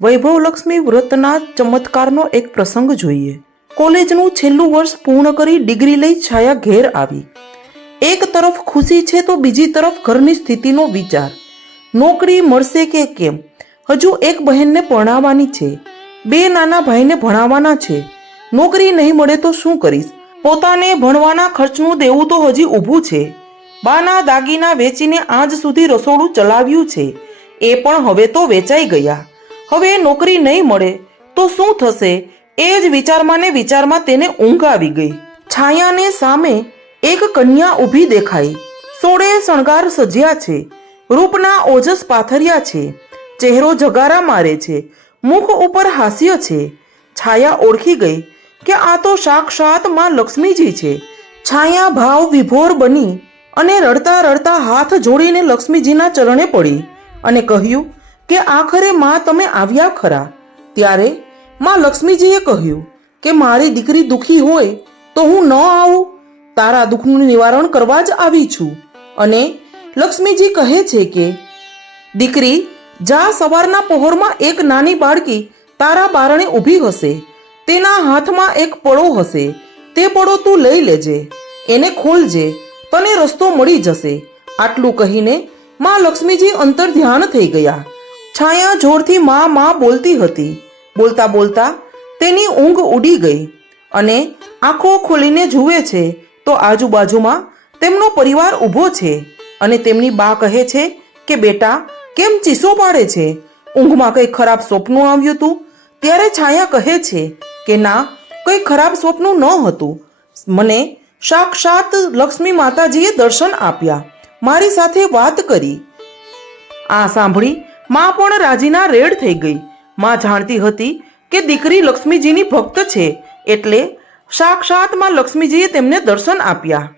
વૈભવલક્ષ્મી વ્રતના ચમત્કારનો એક પ્રસંગ જોઈએ। કોલેજનું છેલ્લું વર્ષ પૂર્ણ કરી ડિગ્રી લઈ છાયા ઘેર આવી। એક તરફ ખુશી છે તો બીજી તરફ ઘરની સ્થિતિનો વિચાર, નોકરી મળશે કે કેમ। હજુ એક બહેનને પરણાવવાની છે, બે નાના ભાઈને ભણાવવાના છે। નોકરી નહીં મળે તો શું કરીશ? પોતાને ભણવાના ખર્ચનું દેવું તો હજી ઊભું છે। બાના દાગીના વેચીને આજ સુધી રસોડું ચલાવ્યું છે, એ પણ હવે તો વેચાઈ ગયા। હવે નોકરી નહીં મળે તો શું થશે? એ જ વિચારમાં ને વિચારમાં તેને ઊંઘ આવી ગઈ। છાયાને સામે એક કન્યા ઊભી દેખાઈ। સોળે શણગાર સજ્યા છે, રૂપના ઓજસ પાથર્યા છે, ચહેરો જગારા મારે છે, મુખ ઉપર હાસ્ય છે। છાયા ઓળખી ગઈ કે આ તો સાક્ષાત માં લક્ષ્મીજી છે। છાયા ભાવ વિભોર બની અને રડતા રડતા હાથ જોડીને લક્ષ્મીજીના ચરણે પડી અને કહ્યું કે આખરે માં તમે આવ્યા ખરા। ત્યારે માં લક્ષ્મીજીએ કહ્યું કે મારી દીકરી દુઃખી હોય તો હું ન આવું, તારા દુઃખનું નિવારણ કરવા જ આવી છું। અને લક્ષ્મીજી કહે છે કે દીકરી જા, સવારના પહોરમાં એક નાની બાળકી તારા બારણે ઊભી હશે, તેના હાથમાં એક પડો હશે, તે પડો તું લઈ લેજે, એને ખોલજે, તને રસ્તો મળી જશે। આટલું કહીને માં લક્ષ્મીજી અંતર ધ્યાન થઈ ગયા। છાયા જોરથી માં માં બોલતી હતી। બોલતા બોલતા તેની ઊંઘ ઉડી ગઈ અને આંખો ખોલીને જુએ છે તો આજુબાજુમાં તેમનો પરિવાર ઊભો છે અને તેમની બા કહે છે કે બેટા કેમ ચીસો પાડે છે? ઊંઘમાં કંઈ ખરાબ સ્વપ્ન આવ્યું હતું? ત્યારે છાયા કહે છે કે ના, કંઈ ખરાબ સ્વપ્ન ન હતું, મને સાક્ષાત લક્ષ્મી માતાજીએ દર્શન આપ્યા, મારી સાથે વાત કરી। આ સાંભળી માં પણ રાજીના રેડ થઈ ગઈ। માં જાણતી હતી કે દીકરી લક્ષ્મીજીની ભક્ત છે, એટલે સાક્ષાત માં લક્ષ્મીજીએ તેમને દર્શન આપ્યા।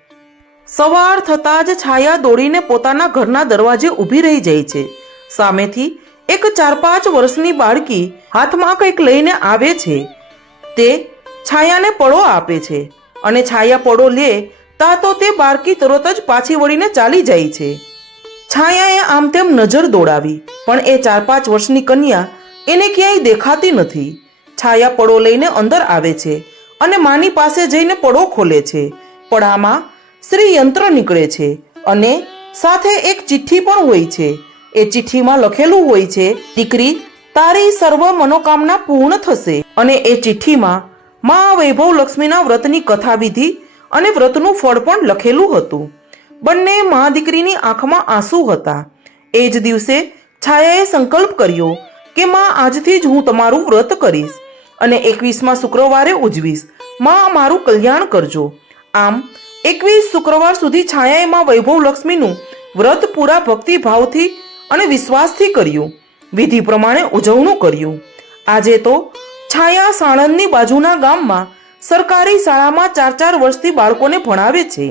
સવાર થતાં જ છાયા દોડીને પોતાના ઘરના દરવાજે ઊભી રહી જાય છે। સામેથી એક 4-5 વર્ષની બાળકી હાથમાં કંઈક લઈને આવે છે। તે છાયાને પડો આપે છે અને છાયા પડો લે તા તો તે બાળકી તરત જ પાછી વળીને ચાલી જાય છે। છાયાએ આમ તેમ નજર દોડાવી પણ એ 4-5 વર્ષની કન્યા એને ક્યાંય દેખાતી નથી। છાયા પડો લઈને અંદર આવે છે અને માની પાસે જઈને પડો ખોલે છે। પડામાં શ્રી યંત્ર નીકળે છે અને સાથે એક ચિઠ્ઠી પણ હોય છે। એ ચિઠ્ઠીમાં લખેલું હોય છે, દીકરી તારી સર્વ મનોકામના પૂર્ણ થશે। અને એ ચિઠ્ઠીમાં માં વૈભવલક્ષ્મીના વ્રતની કથા વિધિ અને વ્રતનું ફળ પણ લખેલું હતું। બંને મા દીકરીની આંખમાં આંસુ હતા। એ જ દિવસે છાયાએ સંકલ્પ કર્યો કે માં આજથી જ હું તમારું વ્રત કરીશ અને 21મા શુક્રવારે ઉજવીશ, માં મારું કલ્યાણ કરજો। આમ 21 શુક્રવાર સુધી છાયાએ માં વૈભવલક્ષ્મીનું વ્રત પૂરા ભક્તિભાવથી અને વિશ્વાસથી કર્યું, વિધિ પ્રમાણે ઉજવણું કર્યું। આજે તો છાયા સાણંદની બાજુના ગામમાં સરકારી શાળામાં 4-4 વર્ષથી બાળકોને ભણાવે છે।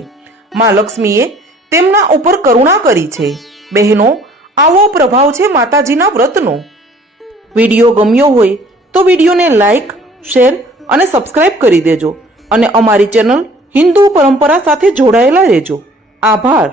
માં લક્ષ્મીએ તેમના ઉપર કરુણા કરી છે। બહેનો, આવો પ્રભાવ છે માતાજીના વ્રતનો। વિડીયો ગમ્યો હોય તો વિડીયોને લાઈક, શેર અને સબસ્ક્રાઇબ કરી દેજો અને અમારી ચેનલ હિન્દુ પરંપરા સાથે જોડાયેલા રહેજો। આભાર।